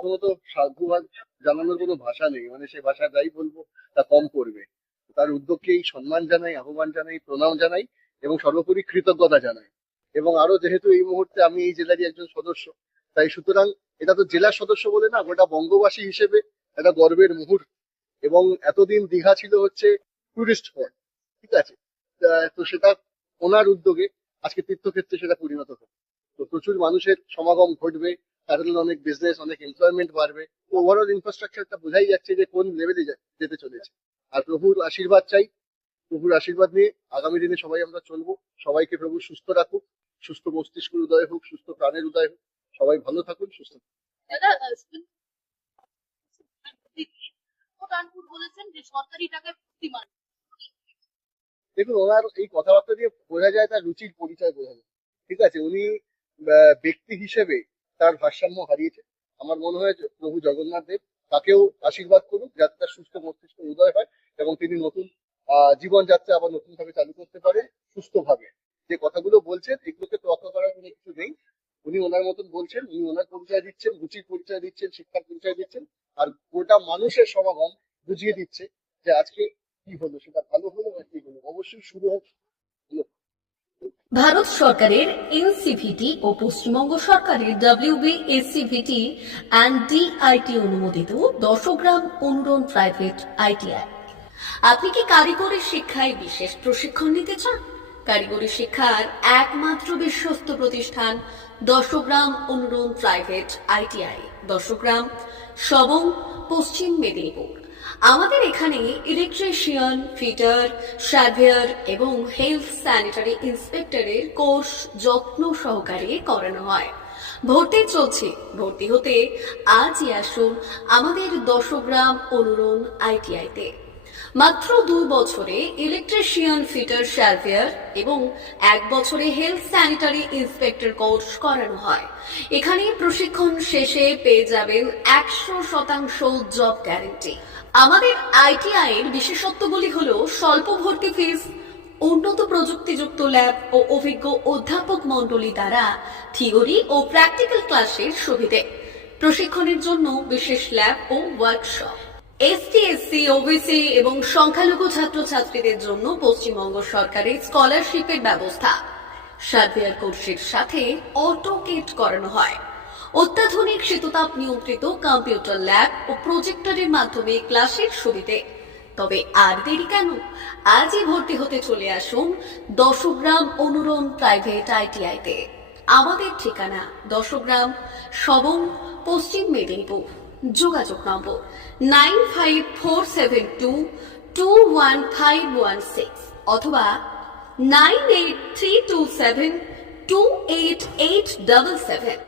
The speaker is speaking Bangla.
প্রথমত সাধুবাদ জানানোর কোনো ভাষা নেই, মানে সে ভাষা যাই বলবো তা কম করবে। তার উদ্যোগকেই সম্মান জানাই, আহ্বান জানাই, প্রণাম জানাই এবং সর্বোপরি কৃতজ্ঞতা জানাই। এবং আরো যেহেতু এই মুহূর্তে আমি এই জেলারই একজন সদস্য, তাই সুতরাং এটা তো জেলার সদস্য বলে না, গোটা বঙ্গবাসী হিসেবে একটা গর্বের মুহূর্ত। এবং এতদিন দীঘা ছিল হচ্ছে টুরিস্ট স্পট, ঠিক আছে, তো সেটা ওনার উদ্যোগে আজকে তীর্থক্ষেত্রে সেটা পরিণত হবে। তো প্রচুর মানুষের সমাগম ঘটবে, তার জন্য অনেক বিজনেস, অনেক এমপ্লয়মেন্ট বাড়বে। ওভারঅল ইনফ্রাস্ট্রাকচারটা বোঝাই যাচ্ছে যে কোন লেভেলে যেতে চলেছে। আর প্রভুর আশীর্বাদ চাই, প্রভুর আশীর্বাদ নিয়ে আগামী দিনে সবাই আমরা চলবো। সবাইকে প্রভু সুস্থ রাখুক, সুস্থ মস্তিষ্কের উদয় হোক, সুস্থ প্রাণের উদয় হোক। সবাই ভালো থাকুন, সুস্থ থাকুন। দাদা, কানপুর বলেছেন যে সরকারি টাকায় প্রতিমান। দেখুন, ওনার এই কথাবার্তা দিয়ে বোঝা যায় তার রুচির পরিচয় বোঝা যায়। ঠিক আছে, উনি ব্যক্তি হিসেবে তার ভারসাম্য হারিয়েছে। আমার মনে হয় যে প্রভু জগন্নাথ দেব তাকেও আশীর্বাদ করুক, যাতে তার সুস্থ মস্তিষ্কের উদয় হয় এবং তিনি নতুন জীবনযাত্রা আবার নতুন ভাবে চালু করতে পারেন সুস্থভাবে। যে কথাগুলো বলছেন এগুলোকে তোয়াক্কা করার কোনো কিছু নেই। উনি ওনার মতন বলছেন, উনি ওনার পরিচয় দিচ্ছেন, রুচির পরিচয় দিচ্ছেন, শিক্ষার পরিচয় দিচ্ছেন। আর গোটা মানুষের সমাগম বুঝিয়ে দিচ্ছে যে আজকে কি হলো, সেটা ভালো হলো না কি হলো, অবশ্যই শুরু হোক। ভারত সরকারের এনসিভিটি ও পশ্চিমবঙ্গ সরকারের WBSCVT অ্যান্ড DIT অনুমোদিত 10 গ্রাম অনুরণ প্রাইভেট ITI। আপনি কি কারিগরি শিক্ষায় বিশেষ প্রশিক্ষণ নিতে চান? কারিগরি শিক্ষার একমাত্র বিশ্বস্ত প্রতিষ্ঠান 10 গ্রাম অনুরণ প্রাইভেট ITI, 10 গ্রাম, সবং, পশ্চিম মেদিনীপুর। আমাদের এখানে ইলেকট্রিশিয়ান, ফিটার, সার্ভেয়ার এবং হেলথ স্যানিটারি ইন্সপেক্টরের কোর্স যত্ন সহকারে করানো হয়। ভর্তি চলছে। ভর্তি হতে আজই আসুন আমাদের 10 গ্রাম অনুরণ ITI-তে। মাত্র 2 বছরে ইলেকট্রিশিয়ান, ফিটার, সার্ভেয়ার এবং 1 বছরে হেলথ স্যানিটারি ইন্সপেক্টর কোর্স করানো হয়। এখানে প্রশিক্ষণ শেষে পেয়ে যাবেন 100% জব গ্যারান্টি। আমাদের ITI এর বিশেষত্বগুলি হলো স্বল্প ভর্তি ফিস, উন্নত প্রযুক্তিযুক্ত ল্যাব ও অভিজ্ঞ অধ্যাপক মণ্ডলী দ্বারা থিওরি ও প্র্যাকটিক্যাল ক্লাসের সুবিধে, প্রশিক্ষণের জন্য বিশেষ ল্যাব ও ওয়ার্কশপ, ST, SC, OBC এবং সংখ্যালঘু ছাত্রছাত্রীদের জন্য পশ্চিমবঙ্গ সরকারের স্কলারশিপের ব্যবস্থা। সার্ভেয়ার কোর্সের সাথে অটোকেট করানো হয়। অত্যাধুনিক শীততাপ নিয়ন্ত্রিত কম্পিউটার ল্যাব ও প্রজেক্টরের মাধ্যমে ক্লাসের সুবিধে। তবে আর দেরি কেন? আজই ভর্তি হতে চলে আসুন 10 গ্রাম অনুরণ প্রাইভেট ITI-তে। আমাদের ঠিকানা 10 গ্রাম, সবং, পশ্চিম মেদিনীপুর। যোগাযোগ নম্বর 9547221516 অথবা 9832728877।